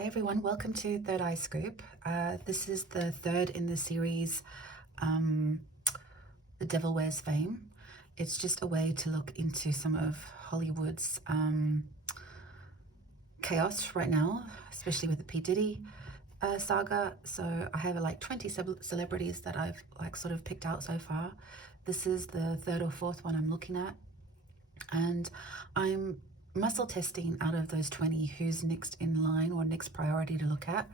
Hi everyone, welcome to Third Eye Scoop. This is the third in the series, The Devil Wears Fame. It's just a way to look into some of Hollywood's chaos right now, especially with the P. Diddy saga. So I have like 20 celebrities that I've sort of picked out so far. This is the third or fourth one I'm looking at, and I'm muscle testing out of those 20 who's next in line or next priority to look at.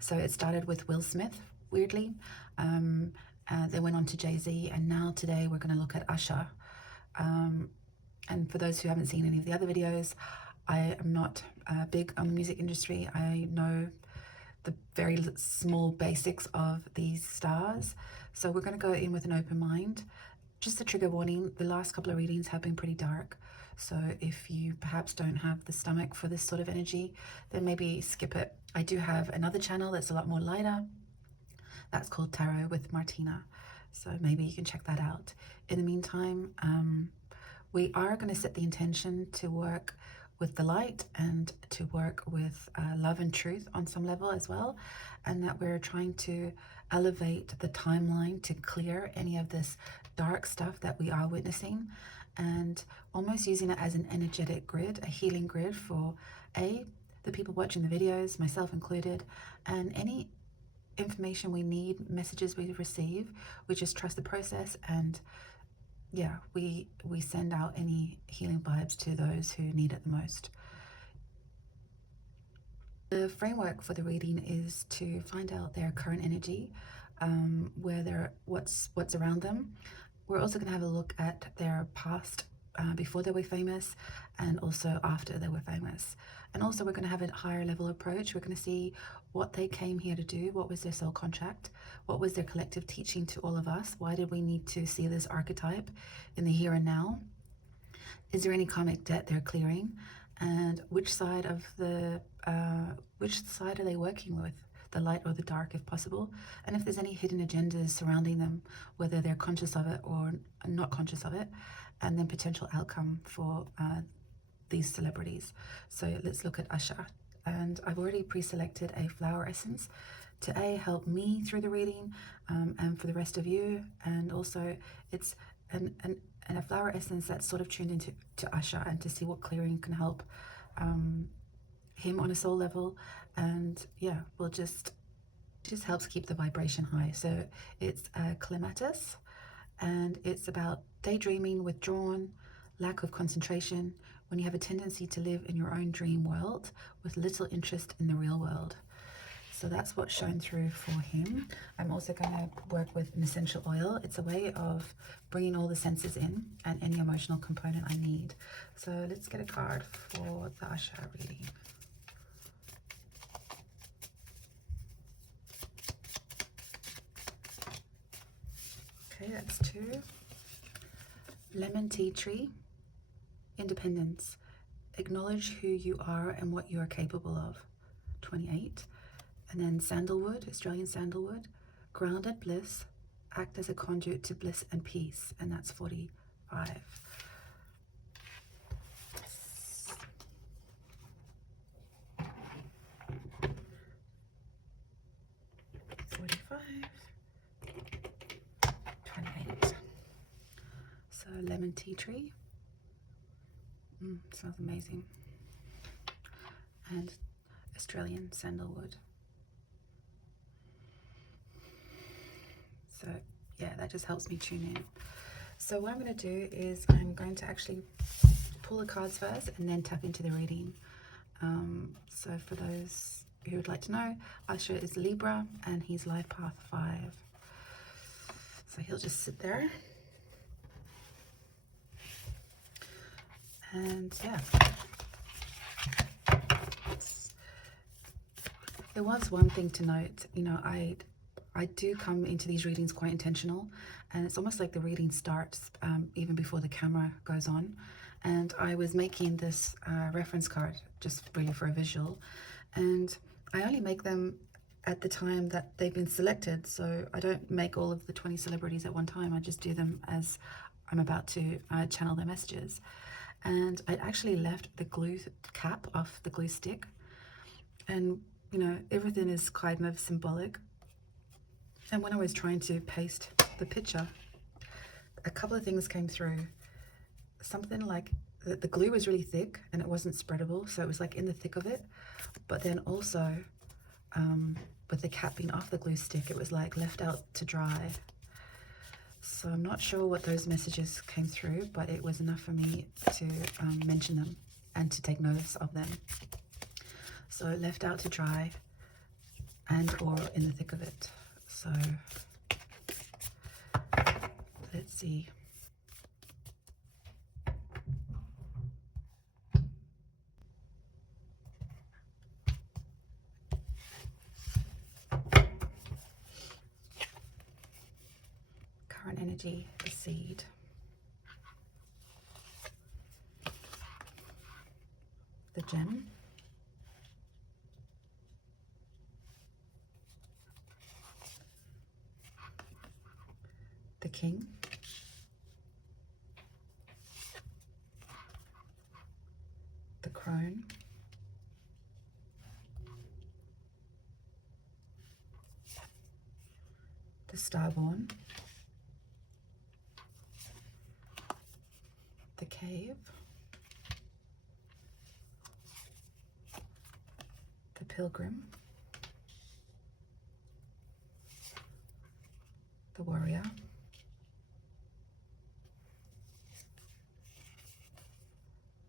So it started with Will Smith, weirdly. They went on to Jay-Z, and now today we're going to look at Usher. And for those who haven't seen any of the other videos, I am not big on the music industry. I know the very small basics of these stars. So we're going to go in with an open mind. Just a trigger warning, the last couple of readings have been pretty dark. So if you perhaps don't have the stomach for this sort of energy, then maybe skip it. I do have another channel that's a lot more lighter. That's called Tarot with Martina. So maybe you can check that out. In the meantime, we are going to set the intention to work with the light and to work with love and truth on some level as well, and that we're trying to elevate the timeline to clear any of this dark stuff that we are witnessing, and almost using it as an energetic grid, a healing grid for the people watching the videos, myself included, and any information we need, messages we receive. We just trust the process, and yeah, we send out any healing vibes to those who need it the most. The framework for the reading is to find out their current energy, what's around them. We're also going to have a look at their past, before they were famous, and also after they were famous. And also we're going to have a higher level approach. We're going to see what they came here to do, what was their soul contract, what was their collective teaching to all of us, why did we need to see this archetype in the here and now, is there any karmic debt they're clearing, and which side are they working with, the light or the dark if possible, and if there's any hidden agendas surrounding them, whether they're conscious of it or not conscious of it, and then potential outcome for these celebrities. So let's look at Usher, and I've already pre-selected a flower essence to help me through the reading, and for the rest of you. And also it's a flower essence that's sort of tuned into Usher, and to see what clearing can help him on a soul level. And yeah, we'll just helps keep the vibration high. So it's clematis, and it's about daydreaming, withdrawn, lack of concentration, when you have a tendency to live in your own dream world with little interest in the real world. So that's what's shown through for him. I'm also going to work with an essential oil. It's a way of bringing all the senses in and any emotional component I need. So let's get a card for the Usher reading. Okay, that's 2. Lemon tea tree. Independence. Acknowledge who you are and what you are capable of. 28. And then sandalwood, Australian sandalwood. Grounded bliss. Act as a conduit to bliss and peace. And that's 45. So lemon tea tree. Smells amazing. And Australian sandalwood. So yeah, that just helps me tune in. So what I'm going to do is I'm going to actually pull the cards first and then tap into the reading. So for those who would like to know, Usher is Libra and he's life path 5. So he'll just sit there. And yeah, there was one thing to note. You know, I do come into these readings quite intentional, and it's almost like the reading starts even before the camera goes on. And I was making this reference card just really for a visual, and I only make them at the time that they've been selected. So I don't make all of the 20 celebrities at one time. I just do them as I'm about to channel their messages. And I actually left the glue cap off the glue stick, and you know, everything is kind of symbolic. And when I was trying to paste the picture, a couple of things came through. Something like the glue was really thick and it wasn't spreadable, so it was like in the thick of it. But then also, with the cap being off the glue stick, it was like left out to dry. So I'm not sure what those messages came through, but it was enough for me to mention them and to take notice of them. So left out to dry and or in the thick of it. So let's see. Current energy, the seed. The gem. The king. The crone. The starborn. The cave. The pilgrim. The warrior.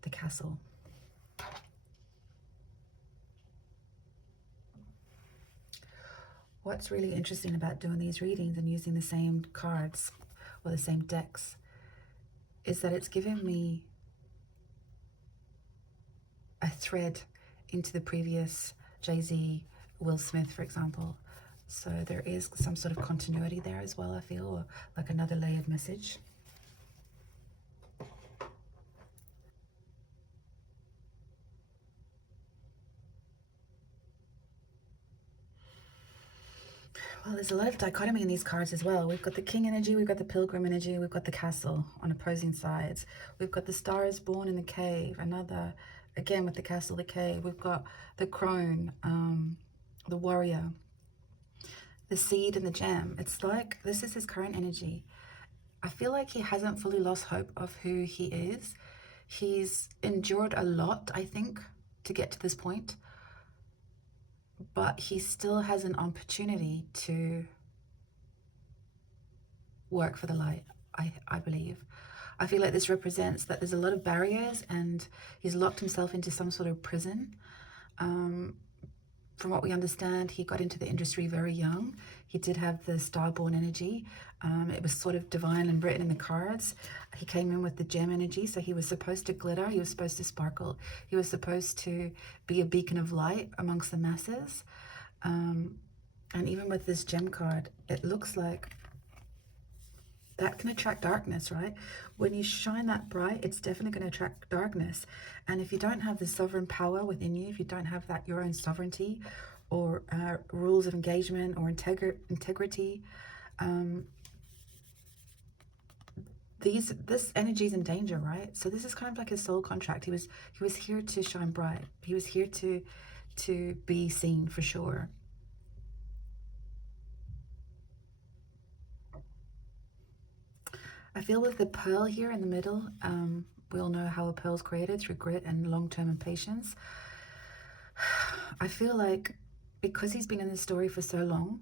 The castle. What's really interesting about doing these readings and using the same cards or the same decks is that it's given me a thread into the previous Jay-Z, Will Smith, for example. So there is some sort of continuity there as well, I feel, or like another layered message. Well, there's a lot of dichotomy in these cards as well. We've got the king energy, we've got the pilgrim energy, we've got the castle on opposing sides. We've got the star is born in the cave, another, again with the castle, the cave. We've got the crone, the warrior, the seed and the gem. It's like, this is his current energy. I feel like he hasn't fully lost hope of who he is. He's endured a lot, I think, to get to this point. But he still has an opportunity to work for the light, I believe. I feel like this represents that there's a lot of barriers and he's locked himself into some sort of prison. From what we understand, he got into the industry very young. He did have the starborn energy. It was sort of divine and written in the cards. He came in with the gem energy, so he was supposed to glitter, he was supposed to sparkle, he was supposed to be a beacon of light amongst the masses. And even with this gem card, it looks like that can attract darkness, right? When you shine that bright, it's definitely going to attract darkness. And if you don't have the sovereign power within you, if you don't have that your own sovereignty or rules of engagement or integrity, this energy is in danger, right? So this is kind of like his soul contract. He was here to shine bright. He was here to be seen for sure. I feel with the pearl here in the middle, we all know how a pearl is created through grit and long-term impatience. I feel like because he's been in this story for so long,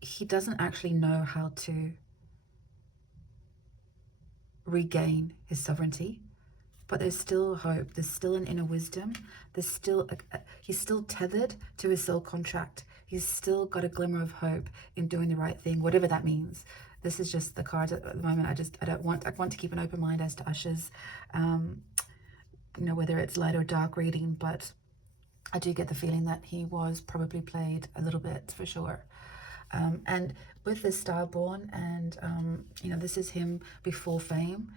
he doesn't actually know how to regain his sovereignty. But there's still hope. There's still an inner wisdom. There's still he's still tethered to his soul contract. He's still got a glimmer of hope in doing the right thing, whatever that means. This is just the cards at the moment. I want to keep an open mind as to Usher's, you know, whether it's light or dark reading. But I do get the feeling that he was probably played a little bit for sure. And with this starborn, and you know, this is him before fame.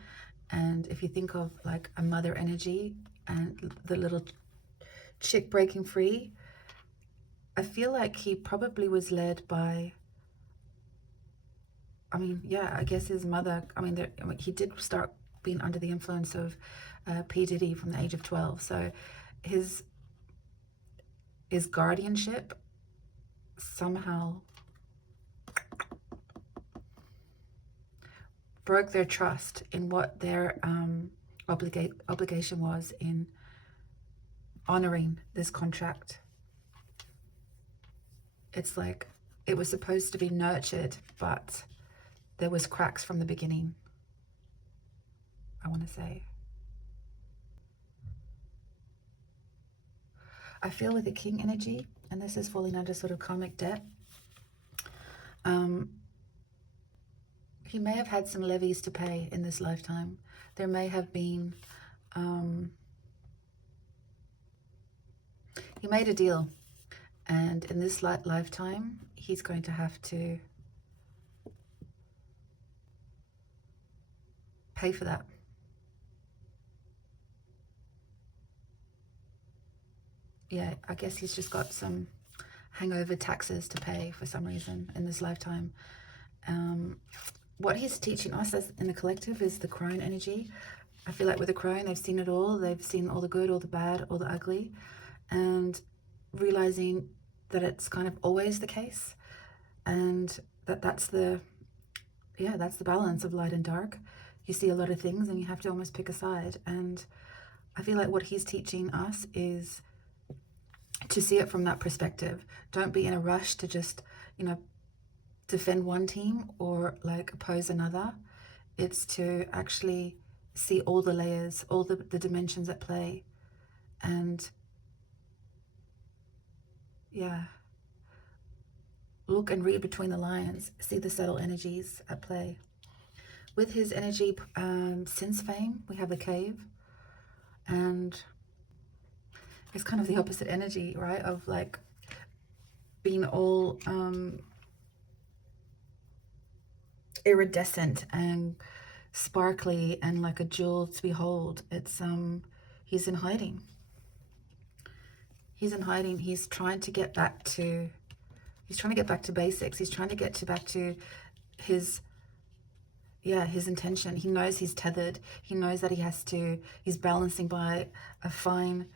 And if you think of like a mother energy and the little chick breaking free, I feel like he probably was led by, I mean, yeah, I guess his mother. I mean, he did start being under the influence of P. Diddy from the age of 12. So his guardianship somehow broke their trust in what their obligation was in honoring this contract. It's like it was supposed to be nurtured, but there was cracks from the beginning, I want to say. I feel with the king energy, and this is falling under sort of karmic debt, he may have had some levies to pay in this lifetime. There may have been, he made a deal, and in this lifetime, he's going to have to pay for that. Yeah, I guess he's just got some hangover taxes to pay for some reason in this lifetime. What he's teaching us as in the collective is the crone energy. I feel like with the crone, they've seen it all. They've seen all the good, all the bad, all the ugly, and realizing that it's kind of always the case, and that's the balance of light and dark. You see a lot of things and you have to almost pick a side. And I feel like what he's teaching us is to see it from that perspective. Don't be in a rush to just, defend one team or like oppose another. It's to actually see all the layers, all the dimensions at play. And yeah, look and read between the lines, see the subtle energies at play. With his energy, since fame, we have the cave, and it's kind of the opposite energy, right? Of like being all iridescent and sparkly and like a jewel to behold. It's he's in hiding. He's in hiding. He's trying to get back to basics. He's trying to get back to his intention. He knows he's tethered. He knows that he's balancing by a fine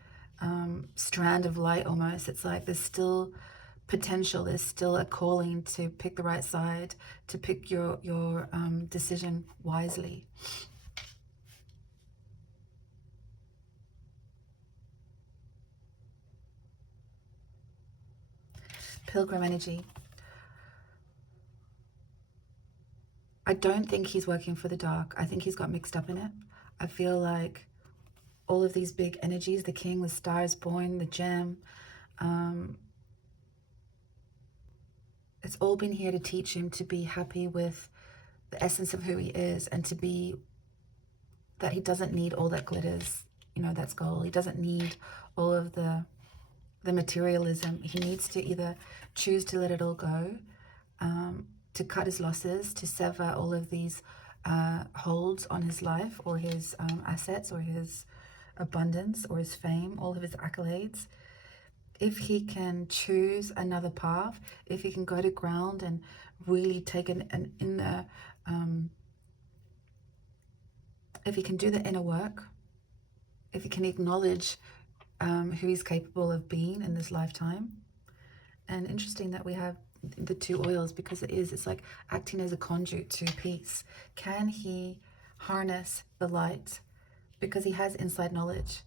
strand of light almost. It's like there's still potential, there's still a calling to pick the right side, to pick your decision wisely. Pilgrim energy. I don't think he's working for the dark. I think he's got mixed up in it. I feel like all of these big energies, the king, the stars born, the gem, it's all been here to teach him to be happy with the essence of who he is, and to be that he doesn't need all that glitters, that's gold. He doesn't need all of the materialism. He needs to either choose to let it all go, to cut his losses, to sever all of these holds on his life or his assets or his abundance or his fame, all of his accolades. If he can choose another path, if he can go to ground and really take an inner, if he can do the inner work, if he can acknowledge who he's capable of being in this lifetime. And interesting that we have the two oils, because it's like acting as a conduit to peace. Can he harness the light? Because he has inside knowledge.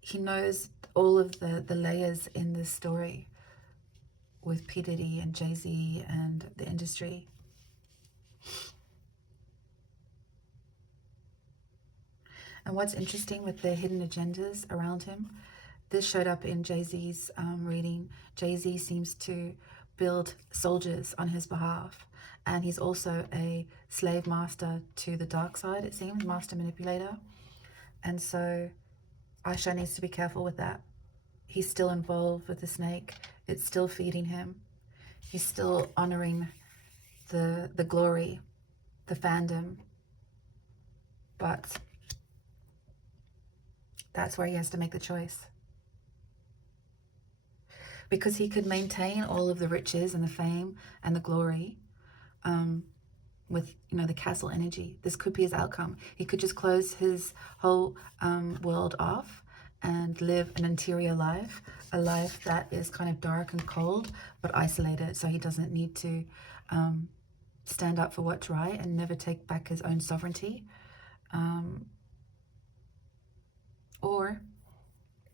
He knows all of the layers in this story with P. Diddy and Jay-Z and the industry. And what's interesting with the hidden agendas around him, this showed up in Jay-Z's reading. Jay-Z seems to build soldiers on his behalf. And he's also a slave master to the dark side, it seems, master manipulator. And so Usher needs to be careful with that. He's still involved with the snake. It's still feeding him. He's still honoring the glory, the fandom. But that's where he has to make the choice. Because he could maintain all of the riches and the fame and the glory with, the castle energy. This could be his outcome. He could just close his whole world off and live an interior life, a life that is kind of dark and cold, but isolated, so he doesn't need to stand up for what's right and never take back his own sovereignty. Or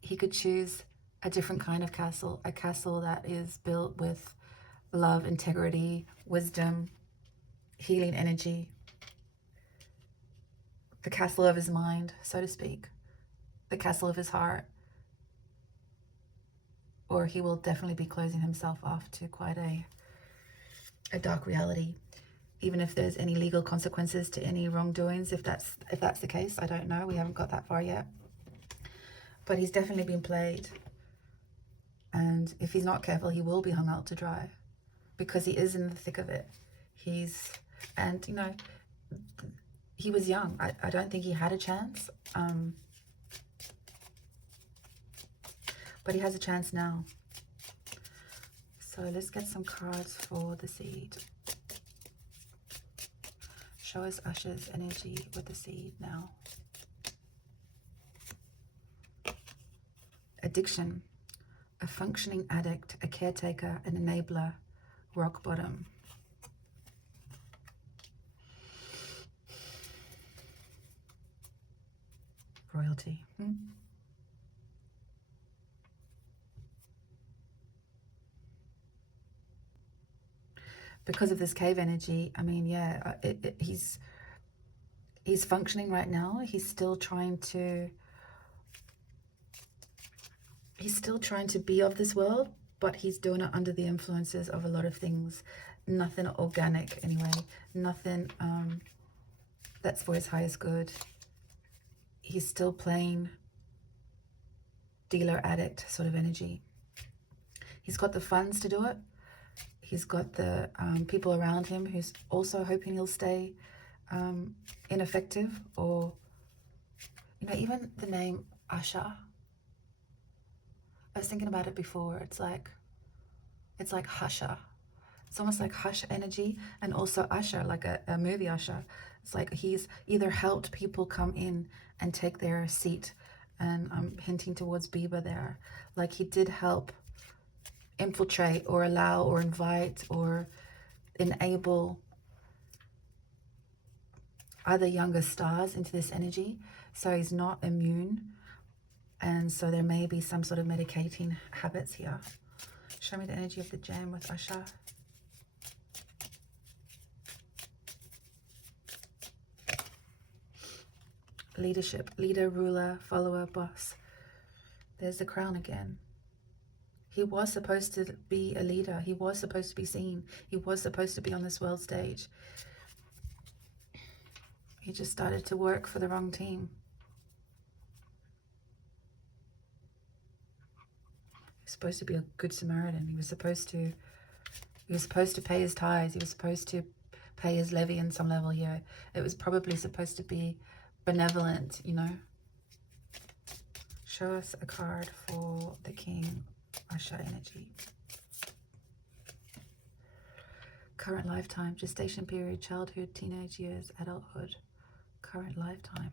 he could choose a different kind of castle, a castle that is built with love, integrity, wisdom, healing energy, the castle of his mind, so to speak, the castle of his heart. Or he will definitely be closing himself off to quite a dark reality, even if there's any legal consequences to any wrongdoings. If that's the case, I don't know. We haven't got that far yet. But he's definitely been played. And if he's not careful, he will be hung out to dry, because he is in the thick of it. And you know, he was young. I don't think he had a chance. But he has a chance now. So let's get some cards for the seed. Show us Usher's energy with the seed now. Addiction, a functioning addict, a caretaker, an enabler, rock bottom. Royalty. Because of this cave energy, I mean, yeah, he's functioning right now. He's still trying to be of this world, but he's doing it under the influences of a lot of things. Nothing organic anyway. Nothing that's for his highest good. He's still playing dealer addict sort of energy. He's got the funds to do it. He's got the people around him who's also hoping he'll stay ineffective. Or, you know, even the name Usher. I was thinking about it before. It's like Husher. It's almost like Hush energy, and also Usher, like a movie Usher. It's like he's either helped people come in and take their seat, and I'm hinting towards Bieber there. Like he did help infiltrate or allow or invite or enable other younger stars into this energy. So he's not immune. And so there may be some sort of medicating habits here. Show me the energy of the gem with Usher. Leadership, leader, ruler, follower, boss. There's the crown again. He was supposed to be a leader. He was supposed to be seen. He was supposed to be on this world stage. He just started to work for the wrong team. He was supposed to be a good Samaritan. He was supposed to pay his tithes. He was supposed to pay his levy in some level here. It was probably supposed to be benevolent, you know. Show us a card for the King, Usher energy. Current lifetime, gestation period, childhood, teenage years, adulthood. Current lifetime.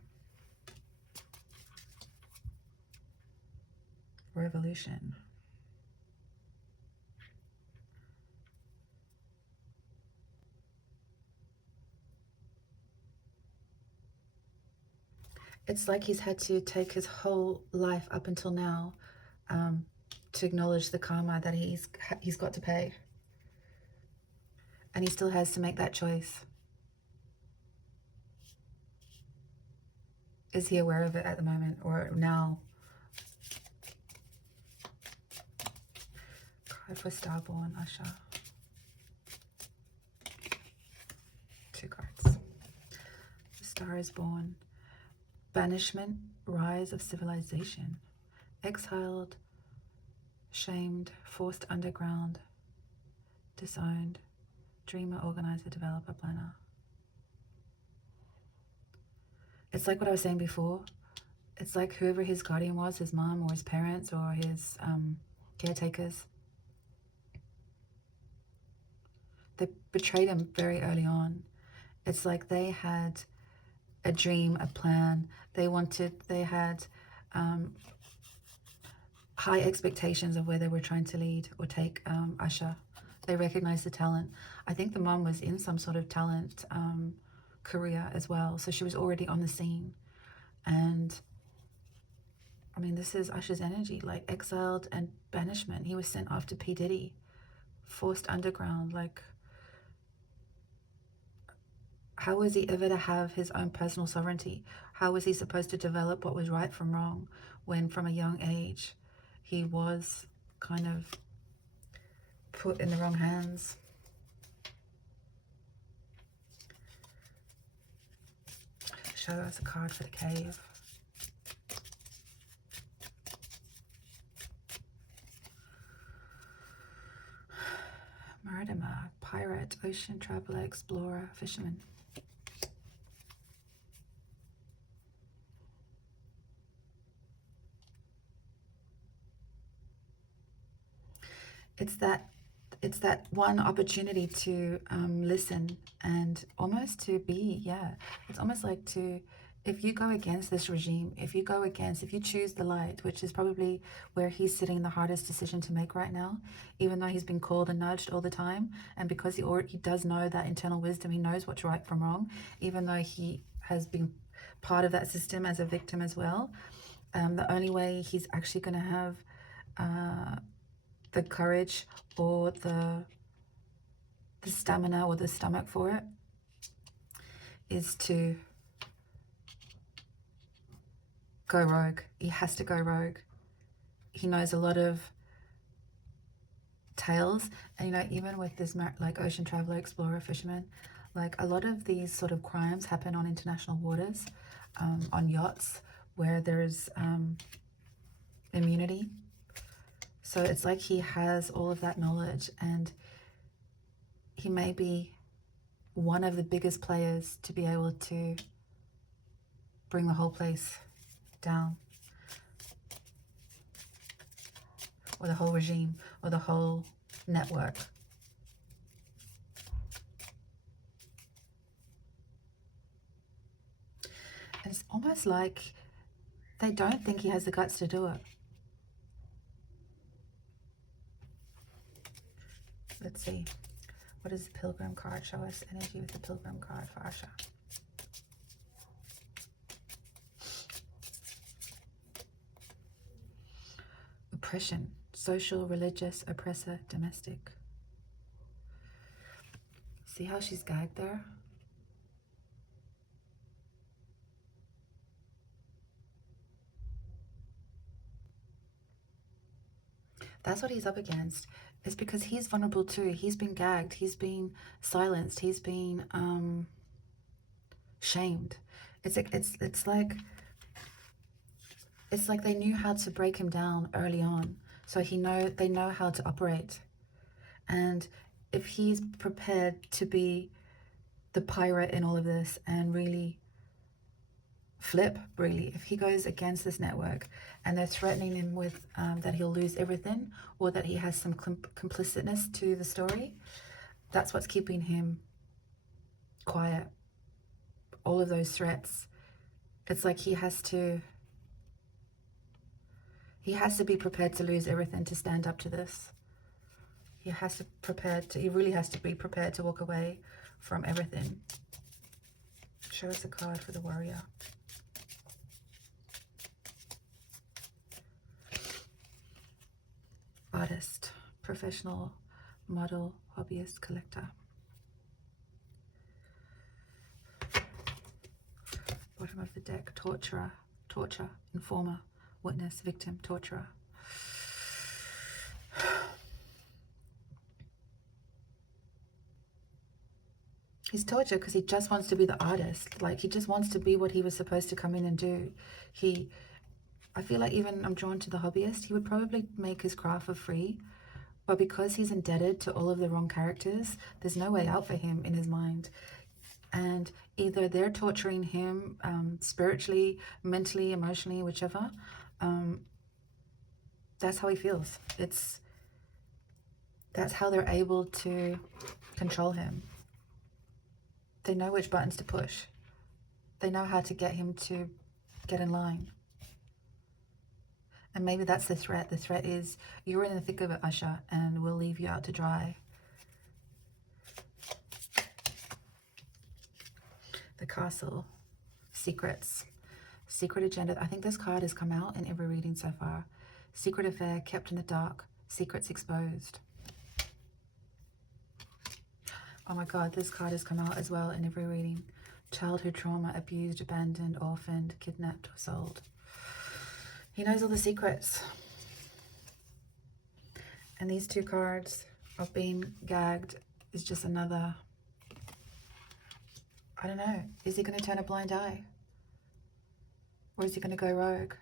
Revolution. It's like he's had to take his whole life up until now to acknowledge the karma that he's got to pay. And he still has to make that choice. Is he aware of it at the moment or now? Card for Starborn, Usher. 2 cards. The Star is born. Banishment, rise of civilization. Exiled, shamed, forced underground, disowned, dreamer, organizer, developer, planner. It's like what I was saying before. It's like whoever his guardian was, his mom or his parents or his caretakers, they betrayed him very early on. It's like they had a dream, a plan. They had high expectations of where they were trying to lead or take Usher. They recognized the talent. I think the mom was in some sort of talent career as well, so she was already on the scene. And I mean, this is Usher's energy, like exiled and banishment. He was sent off to P. Diddy, forced underground. Like, how was he ever to have his own personal sovereignty? How was he supposed to develop what was right from wrong when from a young age he was kind of put in the wrong hands? Show us a card for the cave. Martina, pirate, ocean traveler, explorer, fisherman. It's that one opportunity to listen and almost to be, yeah. It's almost like to, if you go against this regime, if you choose the light, which is probably where he's sitting the hardest decision to make right now, even though he's been called and nudged all the time, and because he does know that internal wisdom, he knows what's right from wrong, even though he has been part of that system as a victim as well. The only way he's actually going to have the courage or the stamina or the stomach for it is to go rogue. He has to go rogue. He knows a lot of tales, and even with this like ocean traveler, explorer, fisherman, like a lot of these sort of crimes happen on international waters, on yachts where there's immunity. So it's like he has all of that knowledge, and he may be one of the biggest players to be able to bring the whole place down, or the whole regime, or the whole network. And it's almost like they don't think he has the guts to do it. Let's see. What does the Pilgrim card show us? Energy with the Pilgrim card for Usher. Oppression. Social, religious, oppressor, domestic. See how she's gagged there? That's what he's up against. It's because he's vulnerable too. He's been gagged. He's been silenced. He's been shamed. It's like they knew how to break him down early on, so they know how to operate. And if he's prepared to be the pirate in all of this and really flip, really, if he goes against this network and they're threatening him with that he'll lose everything, or that he has some complicitness to the story, that's what's keeping him quiet. All of those threats. It's like he has to be prepared to lose everything to stand up to this. He really has to be prepared to walk away from everything. Show us a card for the warrior. Artist, professional, model, hobbyist, collector. Bottom of the deck, torturer, torture, informer, witness, victim, torturer. He's tortured because he just wants to be the artist. Like, he just wants to be what he was supposed to come in and do. I feel like, even I'm drawn to the hobbyist, he would probably make his craft for free, but because he's indebted to all of the wrong characters, there's no way out for him in his mind. And either they're torturing him spiritually, mentally, emotionally, whichever. That's how he feels. That's how they're able to control him. They know which buttons to push. They know how to get him to get in line. And maybe that's the threat. The threat is you're in the thick of it, Usher, and we'll leave you out to dry. The Castle. Secrets. Secret agenda. I think this card has come out in every reading so far. Secret affair kept in the dark. Secrets exposed. Oh my God, this card has come out as well in every reading. Childhood trauma, abused, abandoned, orphaned, kidnapped, or sold. He knows all the secrets. And these two cards of being gagged is just another, I don't know. Is he going to turn a blind eye? Or is he going to go rogue?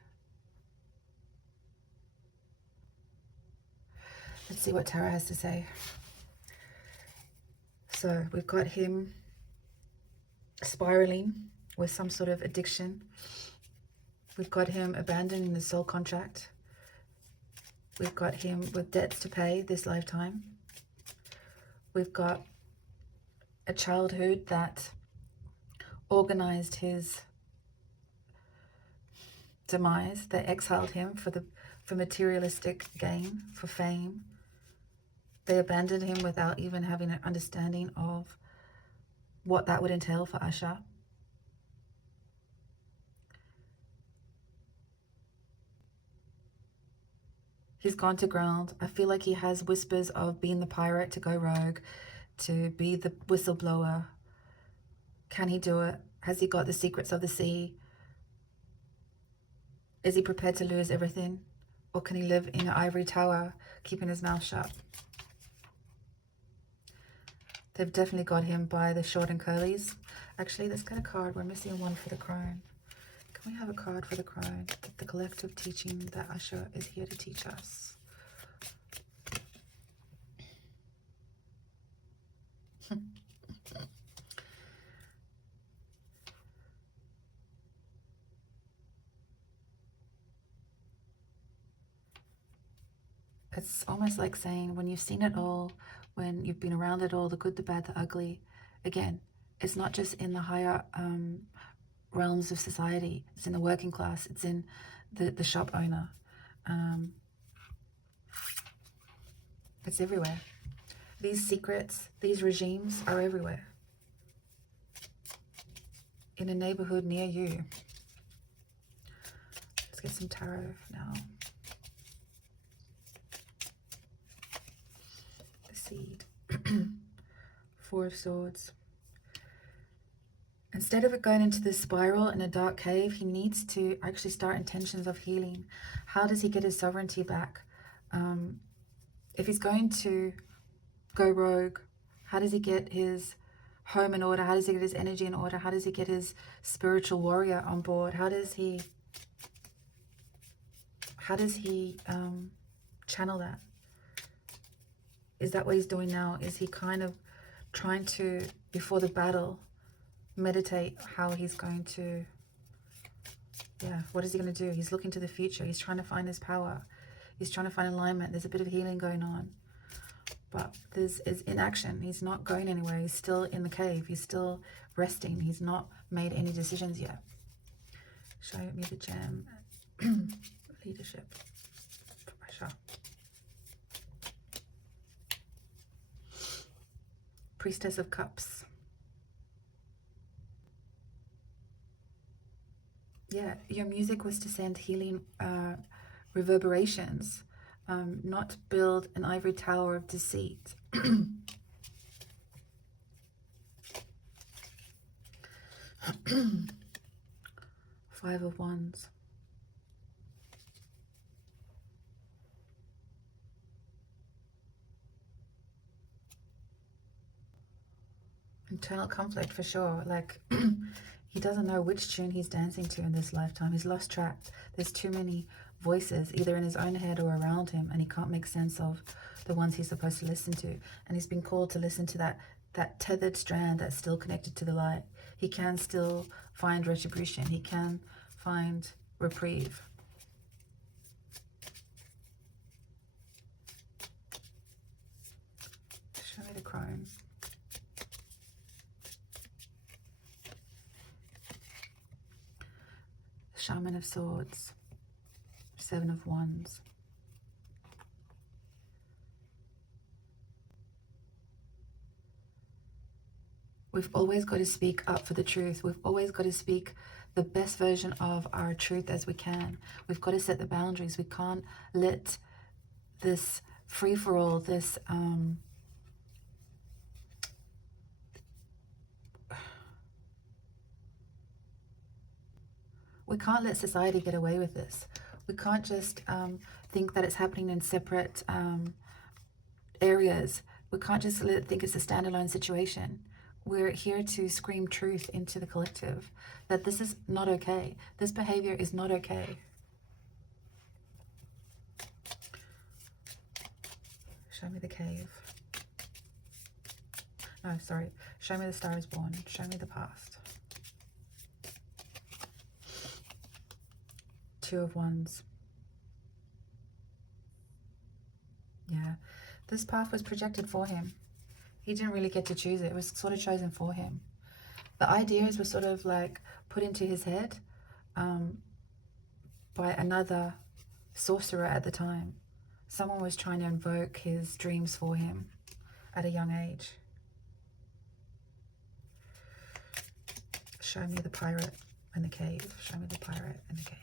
Let's see what Tarot has to say. So we've got him spiraling with some sort of addiction. We've got him abandoning the soul contract. We've got him with debts to pay this lifetime. We've got a childhood that organized his demise. They exiled him for materialistic gain, for fame. They abandoned him without even having an understanding of what that would entail for Usher. He's gone to ground. I feel like he has whispers of being the pirate, to go rogue, to be the whistleblower. Can he do it? Has he got the secrets of the sea? Is he prepared to lose everything? Or can he live in an ivory tower, keeping his mouth shut? They've definitely got him by the short and curlies. Actually, let's get a card. We're missing one for the crone. Can we have a card for the crone? The collective teaching that Usher is here to teach us. It's almost like saying, when you've seen it all, when you've been around it all, the good, the bad, the ugly, again, it's not just in the higher realms of society. It's in the working class. It's in the shop owner. It's everywhere. These secrets, these regimes are everywhere. In a neighborhood near you. Let's get some tarot now. The Seed. Four of Swords. Instead of it going into this spiral in a dark cave, he needs to actually start intentions of healing. How does he get his sovereignty back? If he's going to go rogue, how does he get his home in order? How does he get his energy in order? How does he get his spiritual warrior on board? How does he channel that? Is that what he's doing now? Is he kind of trying to, before the battle, meditate how he's going to, what is he going to do? He's looking to the future. He's trying to find his power. He's trying to find alignment. There's a bit of healing going on. But there's inaction. He's not going anywhere. He's still in the cave. He's still resting. He's not made any decisions yet. Show me the gem. Leadership. Pressure. Priestess of Cups. Yeah, your music was to send healing reverberations, not build an ivory tower of deceit. Five of Wands. Internal conflict for sure. Like, he doesn't know which tune he's dancing to in this lifetime. He's lost track. There's too many voices, either in his own head or around him, and he can't make sense of the ones he's supposed to listen to. And he's been called to listen to that tethered strand that's still connected to the light. He can still find retribution. He can find reprieve. Show me the crone. Shaman of Swords. 7 of Wands. We've always got to speak up for the truth. We've always got to speak the best version of our truth as we can. We've got to set the boundaries. We can't let this free-for-all, this we can't let society get away with this. We can't just think that it's happening in separate areas. We can't just think it's a standalone situation. We're here to scream truth into the collective, that this is not okay. This behavior is not okay. Show me the cave. No, sorry. Show me the Star is Born. Show me the past. 2 of Wands. Yeah. This path was projected for him. He didn't really get to choose it. It was sort of chosen for him. The ideas were sort of like put into his head by another sorcerer at the time. Someone was trying to invoke his dreams for him at a young age. Show me the pirate in the cave. Show me the pirate in the cave.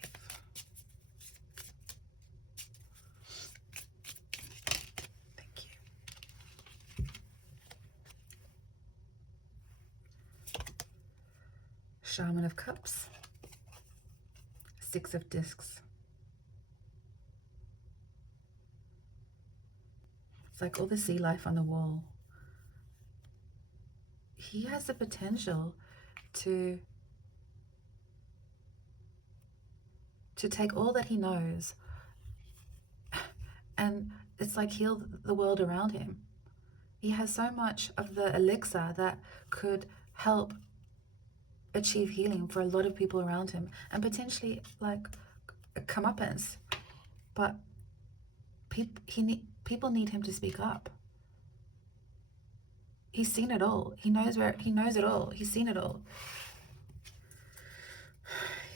Shaman of Cups, 6 of Discs. It's like all the sea life on the wall. He has the potential to take all that he knows and it's like heal the world around him. He has so much of the elixir that could help achieve healing for a lot of people around him and potentially like a comeuppance, but people need him to speak up. He's seen it all. He knows it all. He's seen it all.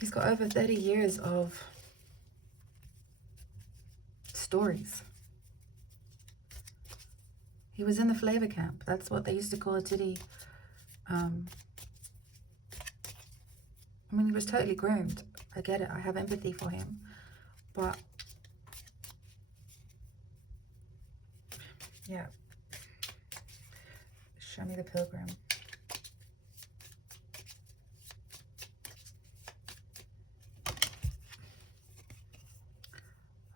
He's got over 30 years of stories. He was in the flavor camp. That's what they used to call a titty. I mean, he was totally groomed. I get it. I have empathy for him. But, yeah. Show me the Pilgrim.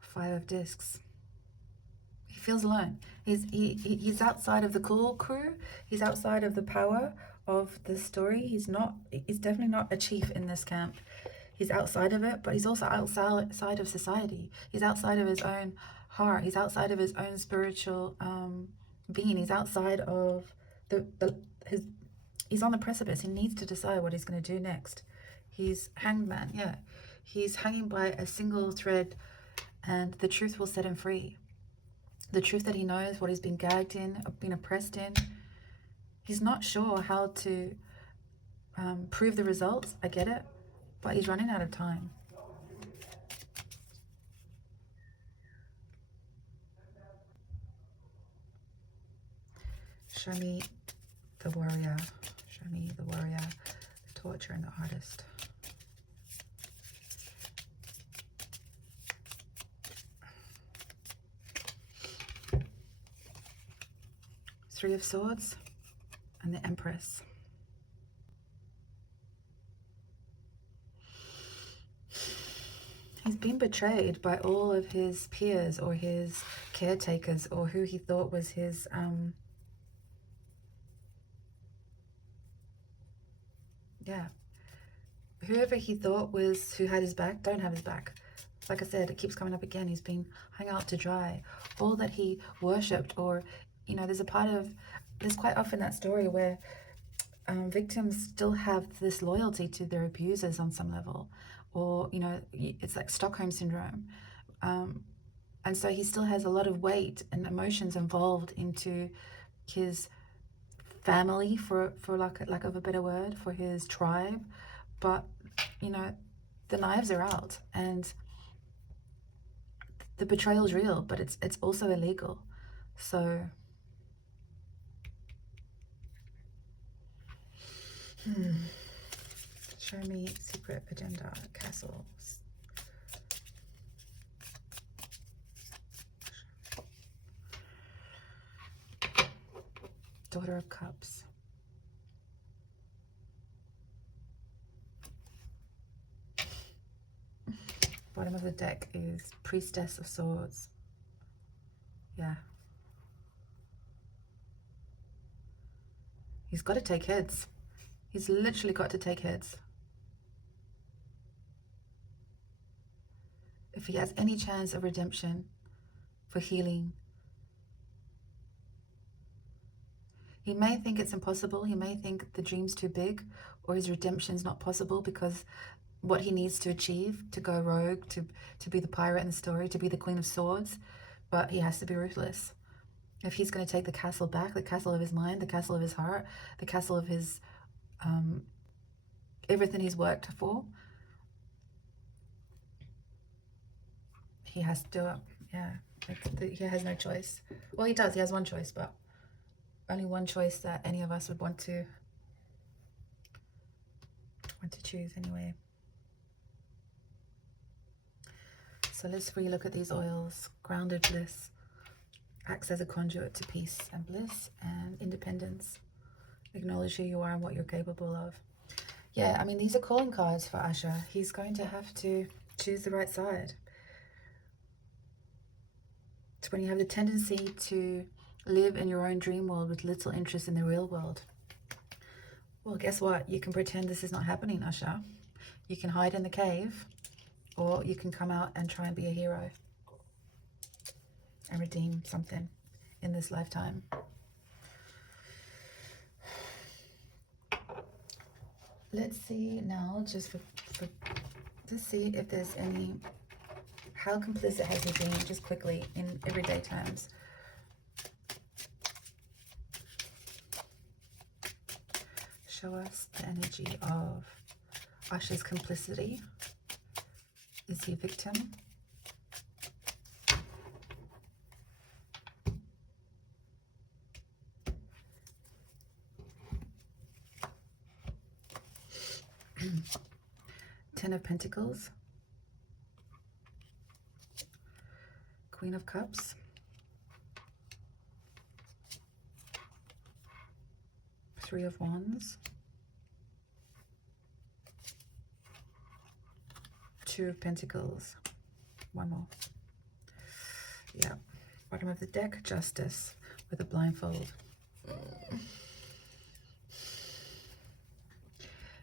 Five of Discs. He feels alone. He's outside of the cool crew. He's outside of the power of the story. He's definitely not a chief in this camp. He's outside of it, but he's also outside of society. He's outside of his own heart. He's outside of his own spiritual being. He's outside of he's on the precipice. He needs to decide what he's going to do next. He's hanged man, yeah. He's hanging by a single thread, and the truth will set him free. The truth that he knows, what he's been gagged in, been oppressed in. He's not sure how to prove the results. I get it, but he's running out of time. Show me the warrior. Show me the warrior, the torturer, and the artist. Three of Swords and the Empress. He's been betrayed by all of his peers or his caretakers or who he thought was his whoever he thought was who had his back don't have his back. Like I said, it keeps coming up again. He's been hung out to dry. All that he worshipped, or there's quite often that story where victims still have this loyalty to their abusers on some level, or it's like Stockholm syndrome, and so he still has a lot of weight and emotions involved into his family, for lack of a better word, for his tribe. But the knives are out, and the betrayal is real, but it's also illegal. So show me secret agenda, castles. Daughter of Cups. Bottom of the deck is Priestess of Swords. Yeah. He's got to take heads. He's literally got to take heads. If he has any chance of redemption, for healing, he may think it's impossible. He may think the dream's too big, or his redemption's not possible because what he needs to achieve, to go rogue, to be the pirate in the story, to be the Queen of Swords, but he has to be ruthless. If he's going to take the castle back, the castle of his mind, the castle of his heart, the castle of his everything he's worked for, he has to do it. Yeah, he has no choice. Well, he does. He has one choice, but only one choice that any of us would want to choose anyway. So let's relook at these oils. Grounded bliss acts as a conduit to peace and bliss and independence. Acknowledge who you are and what you're capable of. Yeah, I mean, these are calling cards for Usher. He's going to have to choose the right side. It's when you have the tendency to live in your own dream world with little interest in the real world. Well, guess what? You can pretend this is not happening, Usher. You can hide in the cave, or you can come out and try and be a hero and redeem something in this lifetime. Let's see now, just to see if there's any, how complicit has he been, just quickly, in everyday terms. Show us the energy of Usher's complicity. Is he a victim? Ten of Pentacles. Queen of Cups. Three of Wands. Two of Pentacles. One more. Yeah. Bottom of the deck, Justice with a blindfold.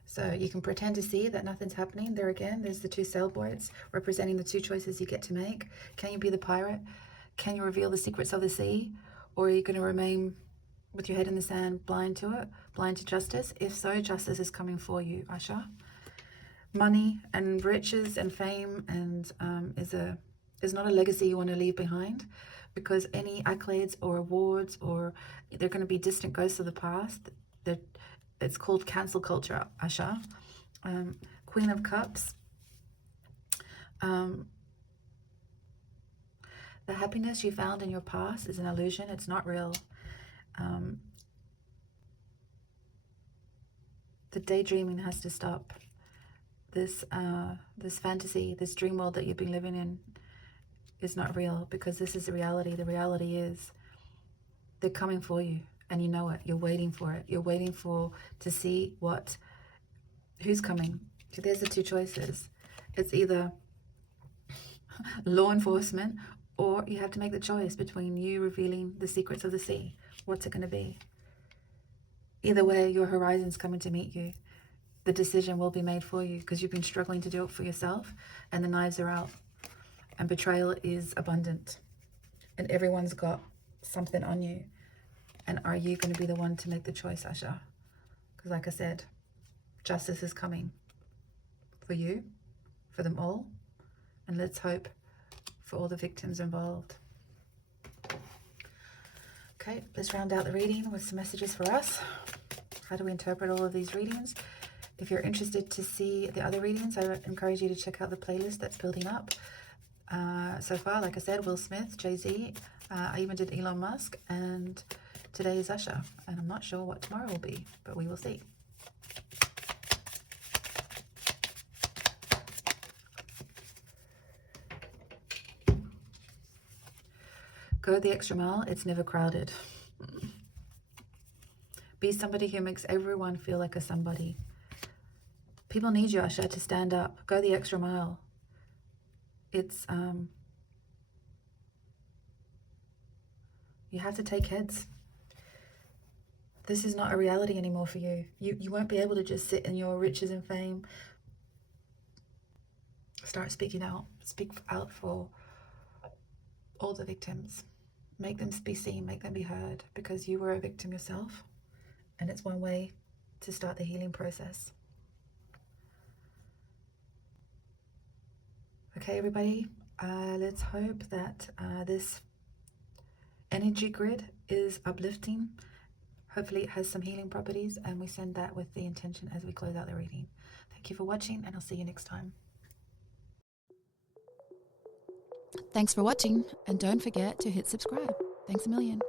So you can pretend to see that nothing's happening. There again, there's the two sailboats representing the two choices you get to make. Can you be the pirate? Can you reveal the secrets of the sea? Or are you going to remain with your head in the sand, blind to it, blind to justice? If so, justice is coming for you, Usher. Money and riches and fame and is not a legacy you want to leave behind, because any accolades or awards, or they're going to be distant ghosts of the past. It's called cancel culture, Usher. Queen of Cups. The happiness you found in your past is an illusion. It's not real. The daydreaming has to stop. This fantasy, this dream world that you've been living in is not real, because this is the reality. The reality is they're coming for you. And you know it. You're waiting for it. You're waiting to see who's coming. So there's the two choices. It's either law enforcement, or you have to make the choice between you revealing the secrets of the sea. What's it going to be? Either way, your horizon's coming to meet you. The decision will be made for you, because you've been struggling to do it for yourself, and the knives are out. And betrayal is abundant. And everyone's got something on you. And are you going to be the one to make the choice, Usher? Because like I said, justice is coming for you, for them all. And let's hope for all the victims involved. Okay, let's round out the reading with some messages for us. How do we interpret all of these readings? If you're interested to see the other readings, I encourage you to check out the playlist that's building up. So far, like I said, Will Smith, Jay-Z, I even did Elon Musk, and today is Usher. And I'm not sure what tomorrow will be, but we will see. Go the extra mile. It's never crowded. Be somebody who makes everyone feel like a somebody. People need you, Usher, to stand up. Go the extra mile. It's, you have to take heads. This is not a reality anymore for you. You won't be able to just sit in your riches and fame. Start speaking out. Speak out for all the victims. Make them be seen, make them be heard, because you were a victim yourself. And it's one way to start the healing process. Okay, everybody, let's hope that this energy grid is uplifting. Hopefully it has some healing properties, and we send that with the intention as we close out the reading. Thank you for watching, and I'll see you next time. Thanks for watching, and don't forget to hit subscribe. Thanks a million.